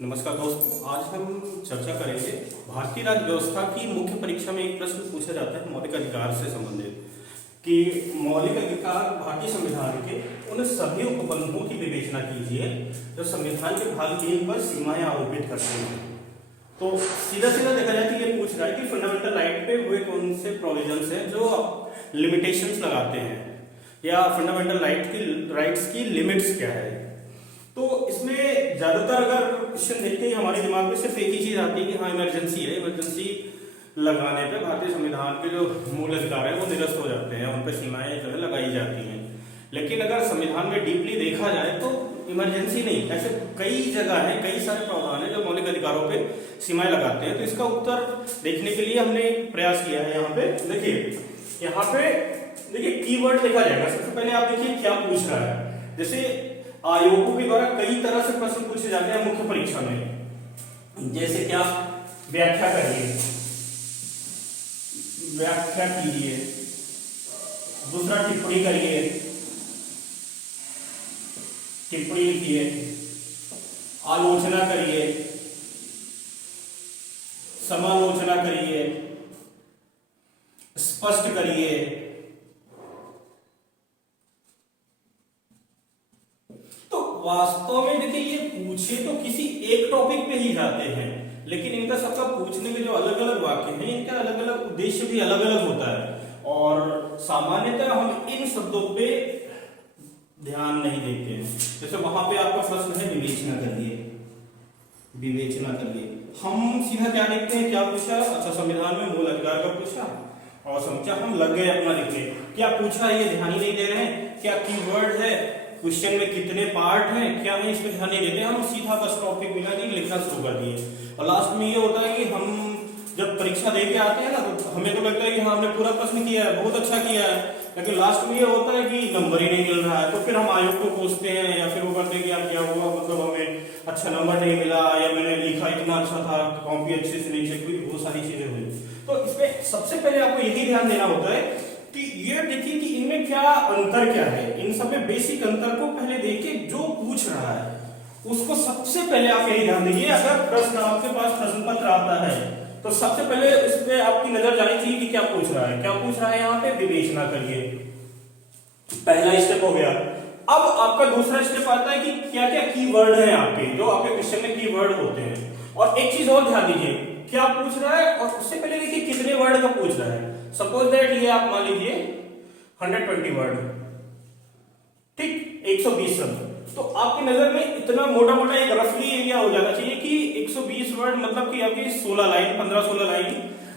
नमस्कार दोस्तों, आज हम चर्चा करेंगे भारतीय राज्य व्यवस्था की मुख्य परीक्षा में एक प्रश्न पूछा जाता है मौलिक अधिकार से संबंधित कि मौलिक अधिकार भारतीय संविधान के उन सभी उपबंधों की विवेचना कीजिए जो संविधान के भाग 3 पर सीमाएं आरोपित करते हैं। तो सीधा सीधा देखा जाए तो ये पूछ रहा है कि फंडामेंटल राइट पे वे कौन से प्रोविजंस हैं जो लिमिटेशंस लगाते हैं या फंडामेंटल राइट्स की लिमिट्स क्या है। तो इसमें ज्यादातर अगर क्वेश्चन देखते हैं हमारे दिमाग में सिर्फ एक ही चीज आती है कि हाँ इमरजेंसी है, इमरजेंसी लगाने पे भारतीय संविधान के जो मूल अधिकार है वो निरस्त हो जाते हैं, उन पर सीमाएं जो है लगाई जाती हैं। लेकिन अगर संविधान में डीपली देखा जाए तो इमरजेंसी नहीं, ऐसे कई जगह है, कई सारे प्रावधान है जो मौलिक अधिकारों पे सीमाएं लगाते हैं। तो इसका उत्तर देखने के लिए हमने प्रयास किया है। यहाँ पे देखिए कीवर्ड देखा जाएगा। सबसे पहले आप देखिए क्या पूछ रहा है। जैसे आयोगों के द्वारा कई तरह से प्रश्न पूछे जाते हैं मुख्य परीक्षा में। जैसे क्या, व्याख्या करिए, व्याख्या कीजिए। दूसरा, टिप्पणी करिए, टिप्पणी लिखिए। आलोचना करिए, समालोचना करिए, स्पष्ट करिए। वास्तव में देखिए ये पूछे तो किसी एक टॉपिक पे ही जाते हैं, लेकिन इनका सबका पूछने के जो अलग अलग वाक्य हैं इनका अलग अलग उद्देश्य भी अलग अलग होता है और सामान्यतः हम इन शब्दों पे ध्यान नहीं देते हैं। जैसे वहां पे आपका प्रश्न है विवेचना करिए, विवेचना करिए। हम सीधा क्या देखते हैं, क्या पूछा, अच्छा संविधान में मूल अधिकार का पूछा और समझा, हम लग गए अपना लिखने। क्या पूछा ये ध्यान ही नहीं दे रहे हैं, क्या कीवर्ड है, क्वेश्चन में कितने पार्ट हैं, क्या नहीं, इसमें ध्यान नहीं देते। हम सीधा बस टॉपिक मिला नहीं लिखना शुरू कर दिए और लास्ट में ये होता है कि हम जब परीक्षा दे के आते हैं ना तो हमें तो लगता है कि हाँ हमने पूरा प्रश्न किया है, बहुत अच्छा किया है, लेकिन लास्ट में ये होता है कि नंबर ही नहीं मिल रहा है। तो फिर हम आयोग को पूछते हैं या फिर वो करते हैं कि यार क्या हुआ, मतलब हमें अच्छा नंबर नहीं मिला या मैंने लिखा इतना अच्छा था, कॉपी अच्छे से नहीं चेक हुई, बहुत सारी चीजें हुई। तो इसमें सबसे पहले आपको यही ध्यान देना होता है कि ये देखिए कि इनमें क्या अंतर क्या है। इन सब में बेसिक अंतर को पहले देखिए, जो पूछ रहा है उसको सबसे पहले आप यही ध्यान दीजिए। अगर प्रश्न आपके पास प्रश्न पत्र आता है तो सबसे पहले इस पे आपकी नजर जानी चाहिए कि क्या पूछ रहा है। क्या पूछ रहा है यहाँ पे, विवेचना करिए, पहला स्टेप हो गया। अब आपका दूसरा स्टेप आता है कि क्या क्या कीवर्ड है आपके, जो आपके क्वेश्चन में कीवर्ड होते हैं। और एक चीज और ध्यान दीजिए, क्या पूछ रहा है और उससे पहले देखिए कितने वर्ड का पूछ रहा है। सपोज दैट ये आप मान लीजिए 120 वर्ड, ठीक, 120 शब्द। तो आपकी नजर में इतना मोटा मोटा एक रफली एरिया हो जाना चाहिए कि 120 वर्ड मतलब कि आपकी 16 लाइन, 15-16 लाइन,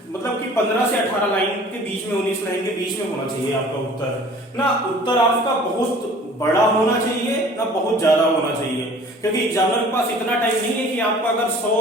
मतलब कि 15 से 18 लाइन के बीच में, 19 लाइन के बीच में होना चाहिए आपका उत्तर। ना उत्तर आपका बहुत बड़ा होना चाहिए ना बहुत ज्यादा होना चाहिए, क्योंकि एग्जामिनर के पास इतना टाइम नहीं है कि आपका अगर 100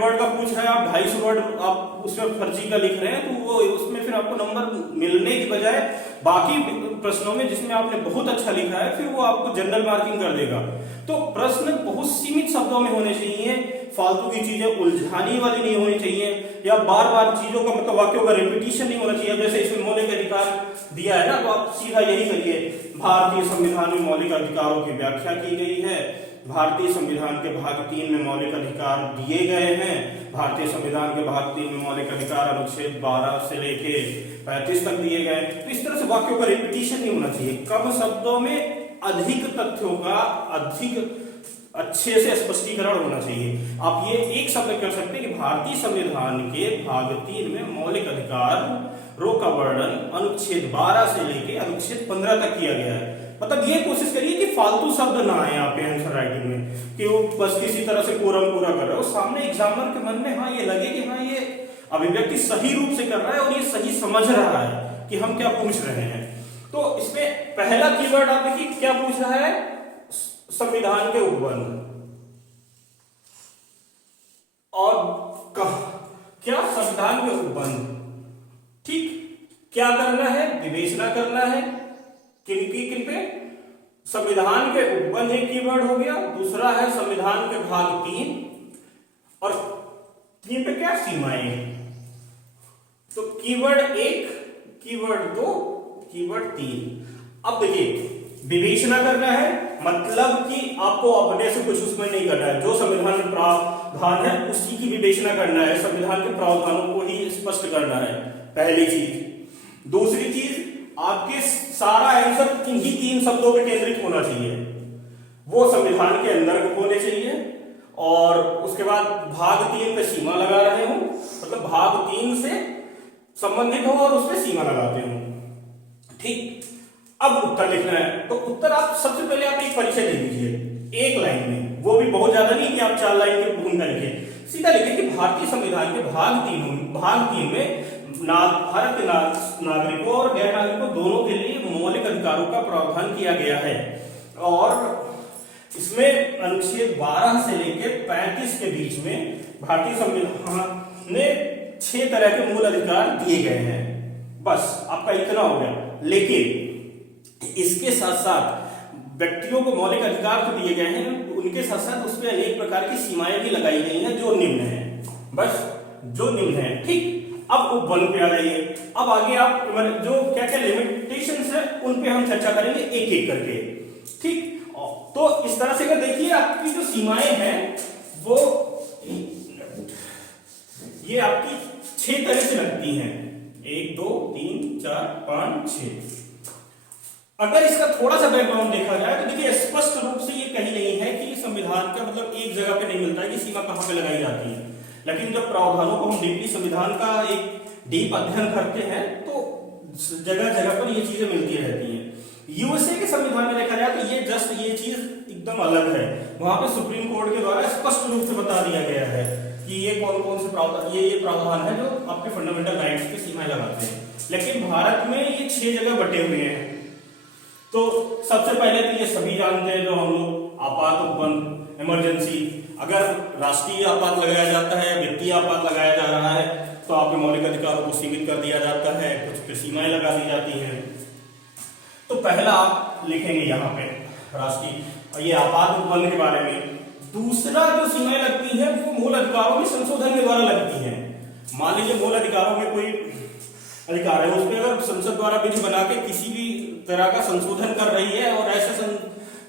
वर्ड का पूछ रहा है, आप 250 वर्ड आप उसमें फर्जी का लिख रहे हैं, तो वो उसमें फिर आपको नंबर मिलने की बजाय बाकी प्रश्नों में जिसमें आपने बहुत अच्छा लिखा है फिर वो आपको जनरल मार्किंग कर देगा। तो प्रश्न बहुत सीमित शब्दों में होने चाहिए, फालतू की चीजें उलझाने वाली नहीं होनी चाहिए, या बार बार चीजों का मतलब वाक्यों का रिपीटिशन नहीं होना चाहिए। जैसे इसमें मौलिक अधिकार दिया है ना, तो आप सीधा यही करिए, भारतीय संविधान में मौलिक अधिकारों की व्याख्या की गई है, भारतीय संविधान के भाग 3 में मौलिक अधिकार दिए गए हैं, भारतीय संविधान के भाग 3 में मौलिक अधिकार अनुच्छेद 12 से लेके 35 तक दिए गए। तो इस तरह से वाक्यों का रिपीटिशन नहीं होना चाहिए, कम शब्दों में अधिक तथ्यों का अधिक अच्छे से स्पष्टीकरण होना चाहिए। आप ये एक शब्द कर सकते हैं कि भारतीय संविधान के भाग 3 में मौलिक अधिकारों का वर्णन अनुच्छेद 12 से लेके अनुच्छेद 15 तक किया गया है। मतलब ये कोशिश करिए कि फालतू शब्द ना आए आपके आंसर राइटिंग में, कि वो बस किसी तरह से कोरम पूरा कर रहे हो, सामने एग्जामिनर के मन में हाँ ये लगे कि हाँ ये अभिव्यक्ति सही रूप से कर रहा है और ये सही समझ रहा है कि हम क्या पूछ रहे हैं। तो इसमें पहला कीवर्ड आप देखिए क्या पूछ रहा है, संविधान के उपबंध। और क्या संविधान के उपबंध, ठीक, क्या करना है, विवेचना करना है किन पे, संविधान के उपबंध एक कीवर्ड हो गया, दूसरा है संविधान के भाग 3 और 3 पे क्या, सीमाएं। तो कीवर्ड 1, कीवर्ड 2, कीवर्ड 3। अब देखिए विवेचना करना है मतलब कि आपको अपने से कुछ उसमें नहीं करना है, जो संविधान में प्रावधान है उसी की विवेचना करना है, संविधान के प्रावधानों को ही स्पष्ट करना है, पहली चीज। दूसरी चीज, आपके सारा आंसर किन्हीं 3 शब्दों पर केंद्रित होना चाहिए, वो संविधान के अंदर होने चाहिए, और उसके बाद भाग 3 पे सीमा लगा रहे हो, मतलब भाग 3 से संबंधित हो और उसमें सीमा लगाते हो। ठीक, अब उत्तर लिखना है, तो उत्तर आप सबसे पहले आप एक परिचय दे दीजिए एक लाइन में, वो भी बहुत ज्यादा नहीं कि आप 4 लाइन के भून कर लिखें, सीधा लिखें कि भारतीय संविधान के भाग 3 में भारत के नागरिकों और गैर नागरिकों दोनों के लिए मौलिक अधिकारों का प्रावधान किया गया है, और इसमें अनुच्छेद 12 से लेकर 35 के बीच में भारतीय संविधान ने 6 तरह के मूल अधिकार दिए गए हैं। बस आपका इतना हो गया, लेकिन इसके साथ साथ व्यक्तियों को मौलिक अधिकार तो दिए गए हैं, उनके साथ साथ उसमें अनेक प्रकार की सीमाएं भी लगाई गई हैं जो निम्न है, बस जो निम्न है। ठीक, अब उप 1 पे आ जाइए। अब आगे आप जो क्या क्या लिमिटेशंस है उन पे हम चर्चा करेंगे एक एक करके। ठीक, तो इस तरह से अगर देखिए आपकी जो सीमाएं हैं वो ये आपकी 6 तरह से लगती हैं, 1 2 3 4 5 6। अगर इसका थोड़ा सा बैकग्राउंड देखा जाए तो देखिए स्पष्ट रूप से ये कहीं नहीं है कि संविधान का मतलब एक जगह पे नहीं मिलता है कि सीमा कहां पे लगाई जाती है, लेकिन जब प्रावधानों को हम डीपली संविधान का एक डीप अध्ययन करते हैं तो जगह जगह पर ये चीजें मिलती रहती हैं। यूएसए के संविधान में देखा जाए तो ये चीज एकदम अलग है, वहां पे सुप्रीम कोर्ट के द्वारा स्पष्ट रूप से बता दिया गया है कि ये कौन कौन से प्रावधान ये प्रावधान है जो आपके फंडामेंटल राइट्स की सीमाएं लगाते हैं। लेकिन भारत में ये 6 जगह बटे हुए हैं। तो सबसे पहले तो ये सभी जानते हैं जो हम लोग आपात उपबंध, इमरजेंसी, अगर राष्ट्रीय आपात लगाया जाता है, वित्तीय आपात लगाया जा रहा है तो आपके मौलिक अधिकारों को सीमित कर दिया जाता है, कुछ सीमाएं लगा दी जाती हैं। तो पहला आप लिखेंगे यहाँ पे राष्ट्रीय ये आपात उपबंध के बारे में। दूसरा जो सीमाएं लगती हैं वो मूल अधिकारों में संशोधन के द्वारा लगती हैं। मान लीजिए मूल अधिकारों में कोई अधिकार है, उसमें अगर संसद द्वारा बिल बना के किसी भी तरह का संशोधन कर रही है और ऐसे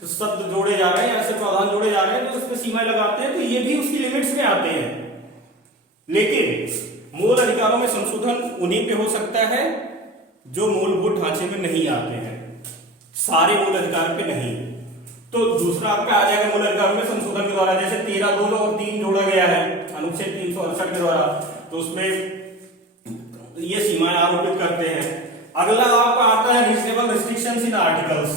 शब्द जोड़े जा रहे हैं, ऐसे प्रावधान जोड़े जा रहे हैं तो उसमें सीमाएं लगाते हैं, तो ये भी उसकी लिमिट्स में आते हैं। लेकिन मूल अधिकारों में संशोधन उन्हीं पे हो सकता है जो मूलभूत ढांचे में नहीं आते हैं, सारे मूल अधिकार पे नहीं। तो दूसरा आपका आ जाएगा मूल अधिकारों में संशोधन के द्वारा, जैसे 13 2 और 3 जोड़ा गया है अनुच्छेद 368 के द्वारा, तो उसमें ये सीमाएं आरोपित करते हैं। अगला आपका आता है रीजनेबल रिस्ट्रिक्शंस इन आर्टिकल्स।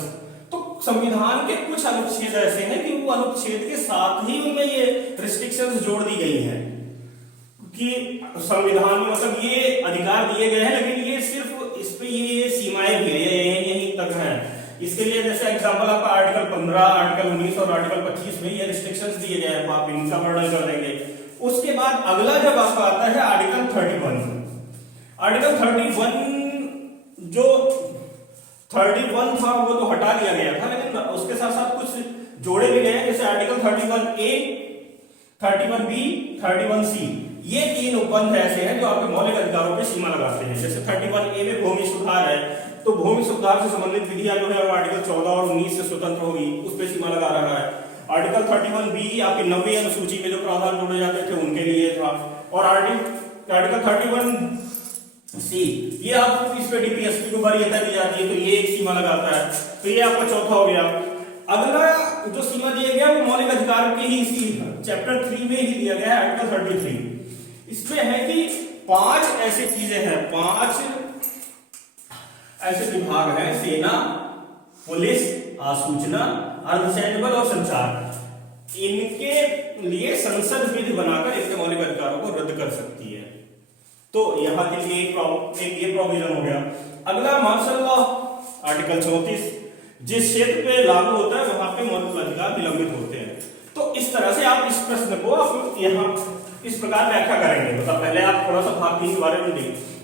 तो संविधान के कुछ अनुच्छेद ऐसे हैं कि वो अनुच्छेद के साथ ही उनमें ये रिस्ट्रिक्शंस जोड़ दी गई हैं कि संविधान में मतलब ये अधिकार दिए गए हैं, लेकिन ये सिर्फ इस पे ये सीमाएं भी यहीं तक हैं। इसके लिए जैसे एग्जांपल आपका आर्टिकल 15, आर्टिकल 19 और आर्टिकल 25 में ये रिस्ट्रिक्शंस दिए गए हैं, आप इनका वर्णन कर देंगे। उसके बाद अगला जब आपका आता है आर्टिकल 31। आर्टिकल 31 जो 31 था वो तो हटा दिया गया था, लेकिन उसके साथ साथ कुछ जोड़े भी गए हैं, जैसे आर्टिकल 31A, 31B, 31C। ये 3 उपबंध ऐसे हैं जो आपके मौलिक अधिकारों पे सीमा लगाते हैं। जैसे 31A में भूमि सुधार है, तो भूमि सुधार से संबंधित विधियां जो है वो आर्टिकल 14 और 19 से स्वतंत्र होगी, उस पर सीमा लगा रहा है। आर्टिकल 31B आपकी 90वीं अनुसूची में जो प्रावधान जोड़े जाते थे उनके लिए था, और आर्टिकल 31C ये आप इस पे डीपीएसपी को वरीयता दी जाती है, तो ये एक सीमा लगाता है। तो ये आपका चौथा हो गया। अगला जो सीमा दिया गया वो मौलिक अधिकार के ही इसी चैप्टर 3 में ही दिया गया है, आर्टिकल 33। इसमें है कि 5 ऐसी चीजें हैं, 5 ऐसे विभाग हैं, सेना, पुलिस, सूचना, अर्धसैनिक बल और संचार। इनके लिए संसद विधि बनाकर इनके मौलिक अधिकारों को रद्द कर सकती है। तो यहां के लिए एक ये प्रोविजन हो गया। अगला मार्शल लॉ, आर्टिकल 34, जिस क्षेत्र पे लागू होता है वहां पे मौलिक अधिकार निलंबित होते हैं। तो इस तरह से आप इस प्रश्न को आप यहाँ इस प्रकार व्याख्या करेंगे। मतलब पहले आप थोड़ा सा भाग 3 के बारे में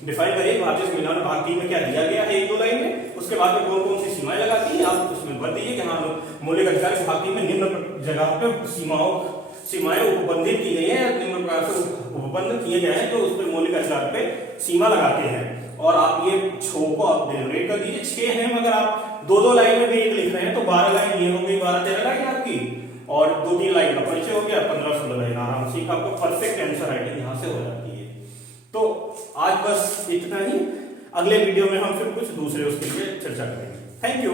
डिफाइन करिए, भारतीय संविधान भाग 3 में क्या दिया गया है 1-2 लाइन में। उसके बाद में कौन कौन सी सीमाएं लगाती हैं आप उसमें भर दीजिए कि हाँ मौलिक अधिकार भाग 3 में निम्न जगह पे सीमाएं उपबंधित की गई है, निम्न प्रकार से उपबंध किए गए हैं जो उस पर मौलिक अधिकार पे सीमा लगाते हैं। और आप ये 6 को आप डेरिवेट कर दीजिए, 6 हैं, मगर आप दो दो लाइन में भी एक लिख रहे हैं तो 12 लाइन ये हो गई, 12-13 लाइन आपकी, और 2-3 लाइन का परिचय हो गया, 15-16 लाइन आराम से आपको परफेक्ट आंसर राइटिंग यहां से हो जाती है। तो आज बस इतना ही, अगले वीडियो में हम फिर कुछ दूसरे उसके लिए चर्चा करेंगे। Thank you.